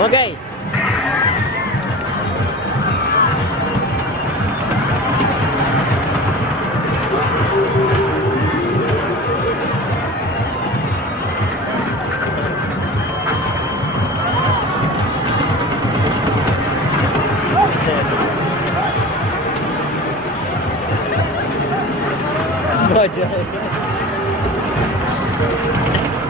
Okay. Bocah. કેમ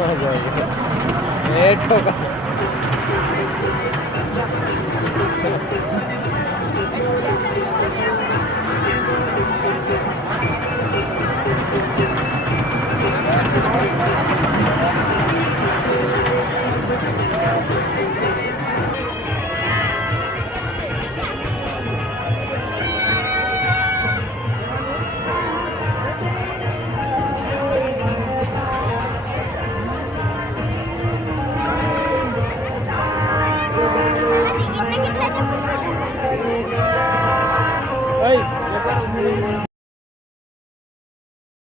હેઠો